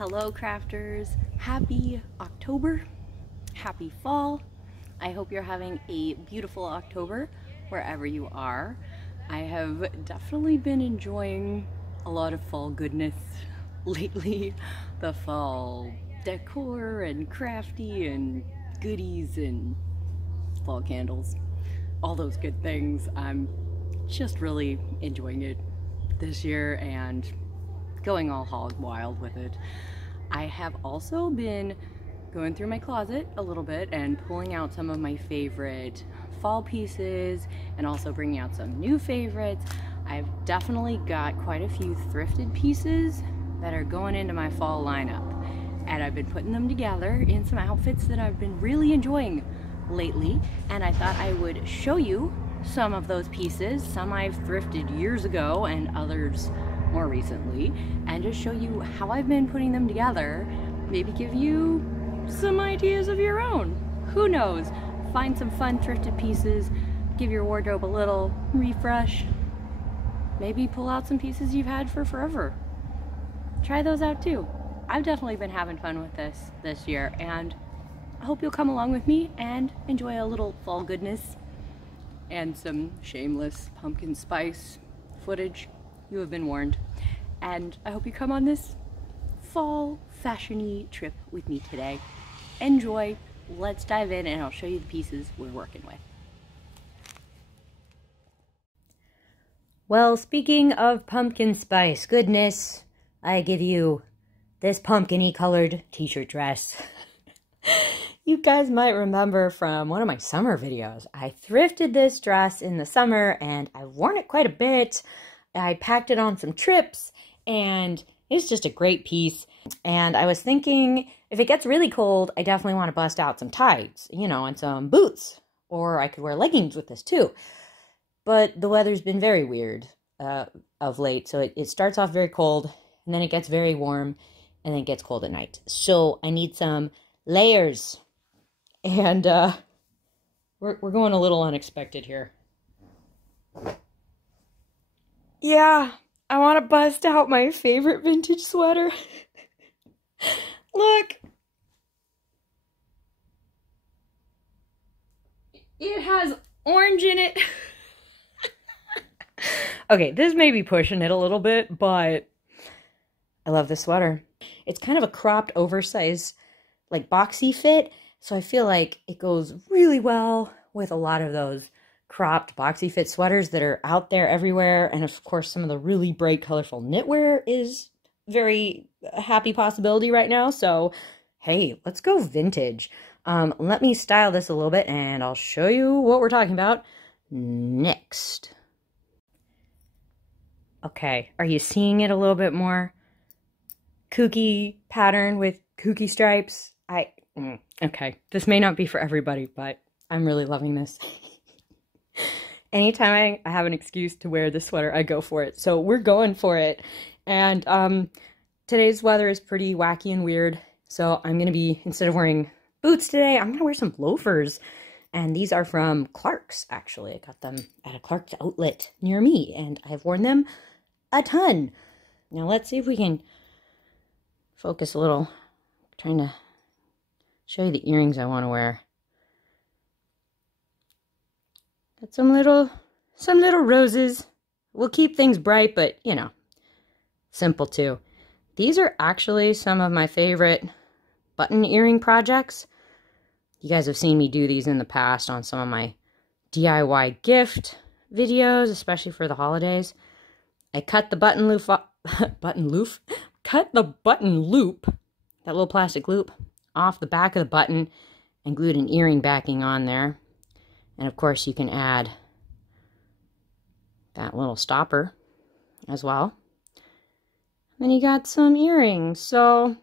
Hello crafters, happy October, happy fall. I hope you're having a beautiful October wherever you are. I have definitely been enjoying a lot of fall goodness lately. The fall decor and crafty and goodies and fall candles, all those good things. I'm just really enjoying it this year and going all hog wild with it. I have also been going through my closet a little bit and pulling out some of my favorite fall pieces and also bringing out some new favorites. I've definitely got quite a few thrifted pieces that are going into my fall lineup, and I've been putting them together in some outfits that I've been really enjoying lately, and I thought I would show you some of those pieces. Some I've thrifted years ago and others more recently, and just show you how I've been putting them together. Maybe give you some ideas of your own. Who knows? Find some fun thrifted pieces, give your wardrobe a little refresh. Maybe pull out some pieces you've had for forever. Try those out too. I've definitely been having fun with this year, and I hope you'll come along with me and enjoy a little fall goodness and some shameless pumpkin spice footage. You have been warned. And I hope you come on this fall fashion-y trip with me today. Enjoy. Let's dive in and I'll show you the pieces we're working with. Well, speaking of pumpkin spice goodness, I give you this pumpkin-y colored t-shirt dress. You guys might remember from one of my summer videos. I thrifted this dress in the summer and I've worn it quite a bit. I packed it on some trips and it's just a great piece. And I was thinking, if it gets really cold, I definitely want to bust out some tights, you know, and some boots. Or I could wear leggings with this too. But the weather's been very weird of late. So it starts off very cold and then it gets very warm and then it gets cold at night. So I need some layers. And we're going a little unexpected here. Yeah, I want to bust out my favorite vintage sweater. Look. It has orange in it. Okay, this may be pushing it a little bit, but I love this sweater. It's kind of a cropped, oversized, like boxy fit, so I feel like it goes really well with a lot of those cropped boxy fit sweaters that are out there everywhere. And of course, some of the really bright, colorful knitwear is very happy possibility right now. So, hey, let's go vintage. Let me style this a little bit and I'll show you what we're talking about next. Okay, are you seeing it a little bit more? Kooky pattern with kooky stripes. Okay, this may not be for everybody, but I'm really loving this. Anytime I have an excuse to wear this sweater, I go for it. So we're going for it. And today's weather is pretty wacky and weird. So I'm going to be, instead of wearing boots today, I'm going to wear some loafers. And these are from Clark's, actually. I got them at a Clark's outlet near me. And I've worn them a ton. Now let's see if we can focus a little. I'm trying to show you the earrings I want to wear. Got some little roses. We'll keep things bright, but, you know, simple too. These are actually some of my favorite button earring projects. You guys have seen me do these in the past on some of my DIY gift videos, especially for the holidays. I cut the button loop, cut the button loop, that little plastic loop, off the back of the button and glued an earring backing on there. And of course you can add that little stopper as well. Then you got some earrings. So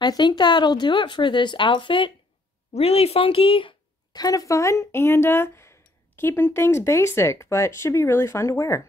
I think that'll do it for this outfit. Really funky, kind of fun, and keeping things basic, but should be really fun to wear.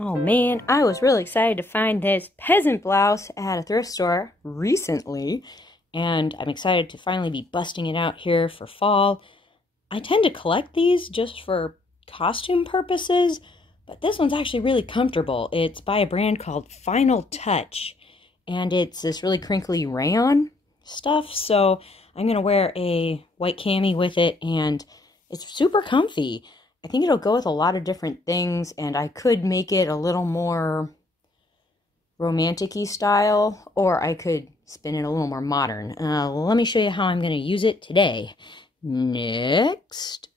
Oh man, I was really excited to find this peasant blouse at a thrift store recently, and I'm excited to finally be busting it out here for fall. I tend to collect these just for costume purposes, but this one's actually really comfortable. It's by a brand called Final Touch, and it's this really crinkly rayon stuff, so I'm going to wear a white cami with it, and it's super comfy. I think it'll go with a lot of different things, and I could make it a little more romantic-y style, or I could spin it a little more modern. Let me show you how I'm going to use it today. Next.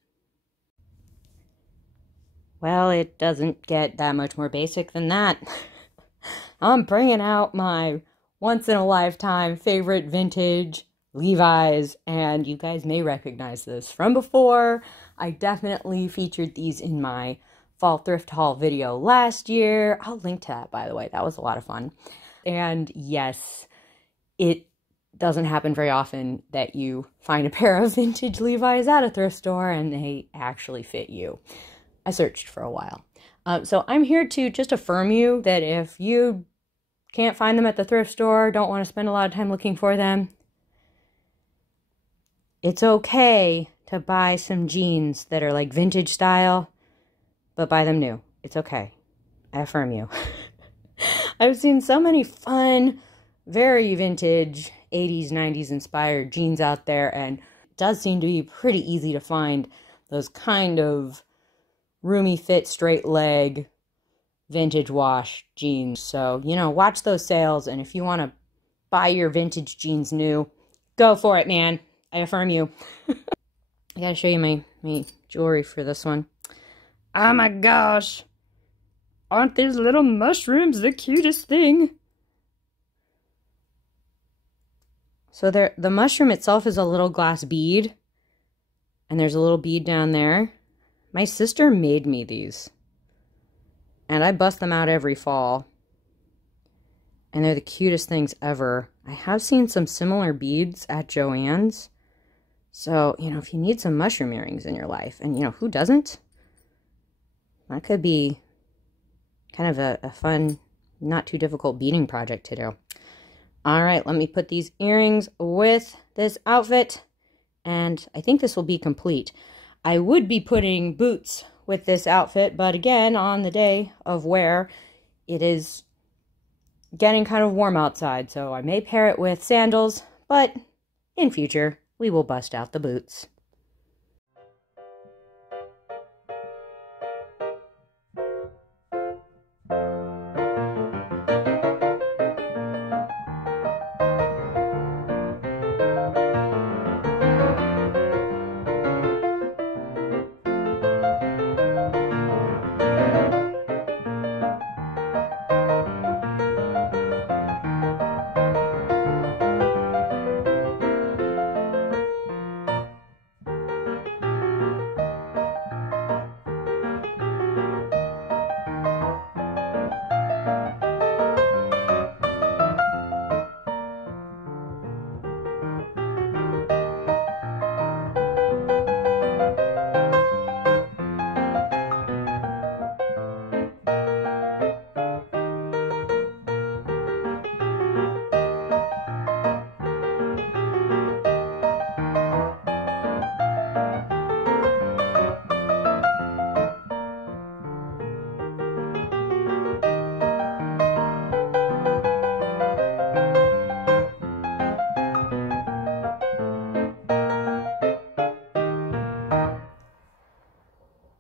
Well, it doesn't get that much more basic than that. I'm bringing out my once-in-a-lifetime favorite vintage Levi's, and you guys may recognize this from before. I definitely featured these in my fall thrift haul video last year. I'll link to that, by the way. That was a lot of fun. And yes, it doesn't happen very often that you find a pair of vintage Levi's at a thrift store and they actually fit you. I searched for a while. So I'm here to just affirm you that if you can't find them at the thrift store, don't want to spend a lot of time looking for them, it's okay to buy some jeans that are like vintage style, but buy them new. It's okay. I affirm you. I've seen so many fun, very vintage 80s, 90s inspired jeans out there, and it does seem to be pretty easy to find those kind of roomy fit, straight leg, vintage wash jeans. So, you know, watch those sales, and if you want to buy your vintage jeans new, go for it, man. I affirm you. I gotta show you my jewelry for this one. Oh my gosh. Aren't these little mushrooms the cutest thing? So the mushroom itself is a little glass bead. And there's a little bead down there. My sister made me these. And I bust them out every fall. And they're the cutest things ever. I have seen some similar beads at Joann's. So, you know, if you need some mushroom earrings in your life, and, you know, who doesn't? That could be kind of a fun, not too difficult beading project to do. All right, let me put these earrings with this outfit, and I think this will be complete. I would be putting boots with this outfit, but again, on the day of wear, it is getting kind of warm outside, so I may pair it with sandals, but in future, we will bust out the boots.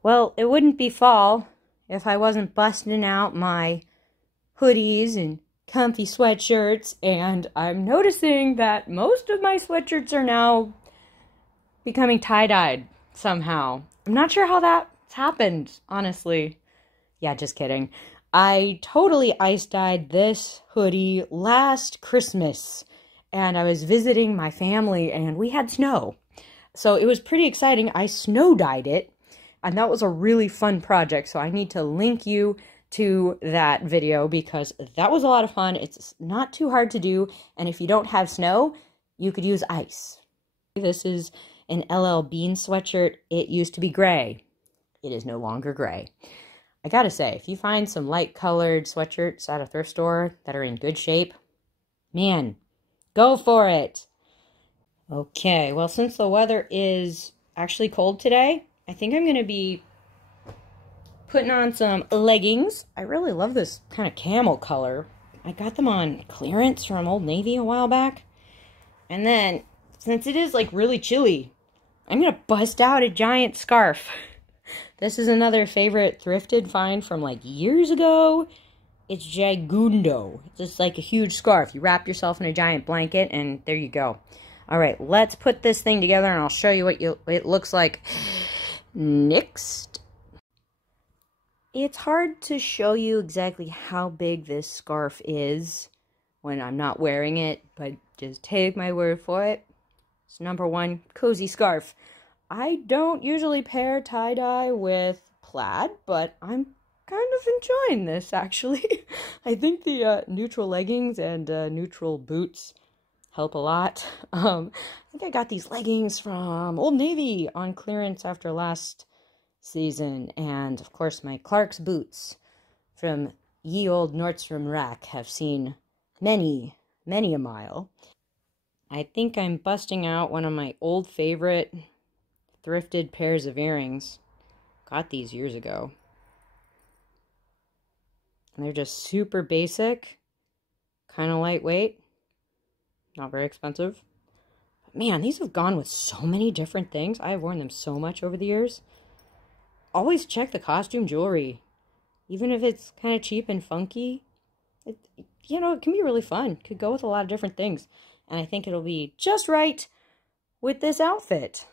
Well, it wouldn't be fall if I wasn't busting out my hoodies and comfy sweatshirts, and I'm noticing that most of my sweatshirts are now becoming tie-dyed somehow. I'm not sure how that's happened, honestly. Yeah, just kidding. I totally ice-dyed this hoodie last Christmas, and I was visiting my family, and we had snow. So it was pretty exciting. I snow-dyed it, and that was a really fun project, so I need to link you to that video because that was a lot of fun. It's not too hard to do, and if you don't have snow, you could use ice. This is an LL Bean sweatshirt. It used to be gray. It is no longer gray. I gotta say, if you find some light colored sweatshirts at a thrift store that are in good shape, man, go for it. Okay, well, since the weather is actually cold today, I think I'm gonna be putting on some leggings. I really love this kind of camel color. I got them on clearance from Old Navy a while back. And then, since it is like really chilly, I'm gonna bust out a giant scarf. This is another favorite thrifted find from like years ago. It's Gigundo. It's just like a huge scarf. You wrap yourself in a giant blanket and there you go. All right, let's put this thing together and I'll show you what it looks like next. It's hard to show you exactly how big this scarf is when I'm not wearing it, but just take my word for it. It's number one, cozy scarf. I don't usually pair tie-dye with plaid, but I'm kind of enjoying this, actually. I think the neutral leggings and neutral boots help a lot. I think I got these leggings from Old Navy on clearance after last season, and of course my Clark's boots from ye old Nordstrom Rack have seen many a mile. I think I'm busting out one of my old favorite thrifted pairs of earrings. Got these years ago. And they're just super basic, kind of lightweight, not very expensive. But man, these have gone with so many different things. I have worn them so much over the years. Always check the costume jewelry. Even if it's kind of cheap and funky, it can be really fun. Could go with a lot of different things. And I think it'll be just right with this outfit.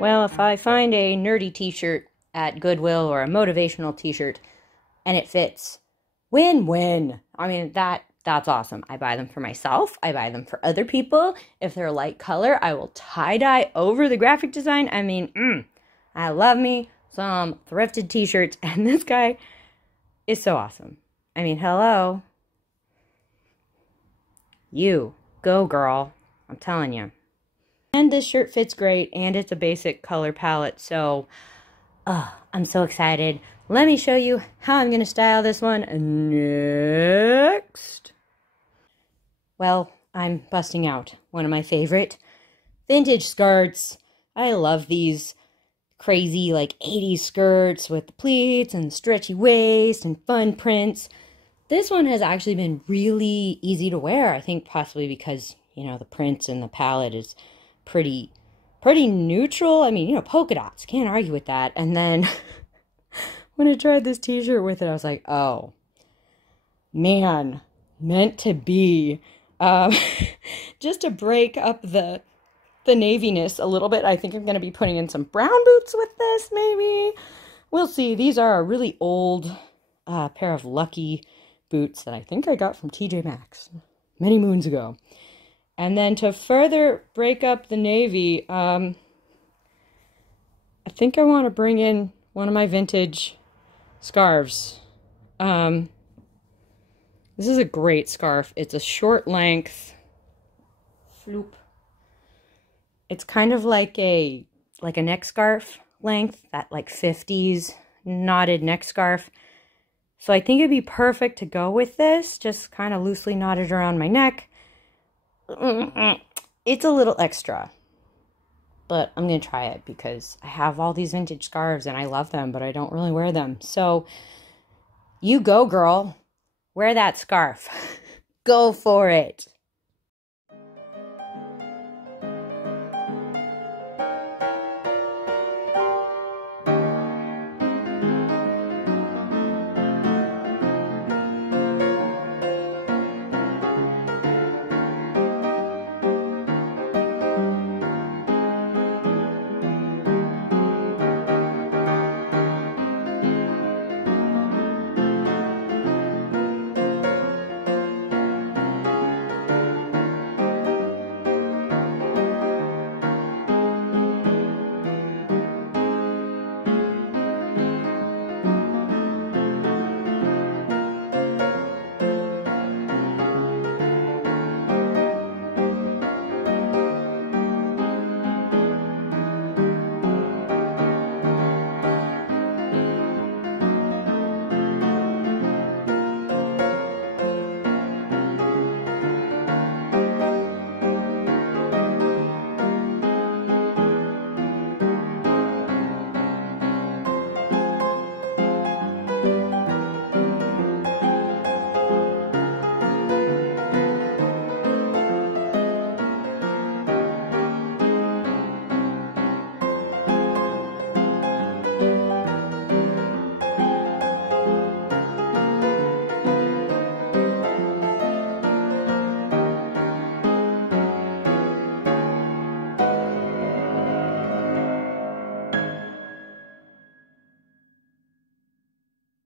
Well, if I find a nerdy t-shirt at Goodwill or a motivational t-shirt and it fits, win-win. I mean, that's awesome. I buy them for myself. I buy them for other people. If they're light color, I will tie-dye over the graphic design. I mean, I love me some thrifted t-shirts, and this guy is so awesome. I mean, hello. You, go girl. I'm telling you. And this shirt fits great, and it's a basic color palette, so I'm so excited. Let me show you how I'm going to style this one next. Well, I'm busting out one of my favorite vintage skirts. I love these crazy, like, 80s skirts with the pleats and stretchy waist and fun prints. This one has actually been really easy to wear, I think possibly because, the prints and the palette is pretty neutral. I mean, polka dots. Can't argue with that. And then when I tried this t-shirt with it, I was like, oh, man, meant to be. Just to break up the naviness a little bit, I think I'm going to be putting in some brown boots with this, maybe. We'll see. These are a really old pair of Lucky boots that I think I got from TJ Maxx many moons ago. And then to further break up the navy, I think I want to bring in one of my vintage scarves. This is a great scarf. It's a short length. Floop. It's kind of like a neck scarf length, that like 50s knotted neck scarf. So I think it'd be perfect to go with this, just kind of loosely knotted around my neck. It's a little extra, but I'm going to try it because I have all these vintage scarves and I love them, but I don't really wear them. So you go, girl. Wear that scarf. Go for it.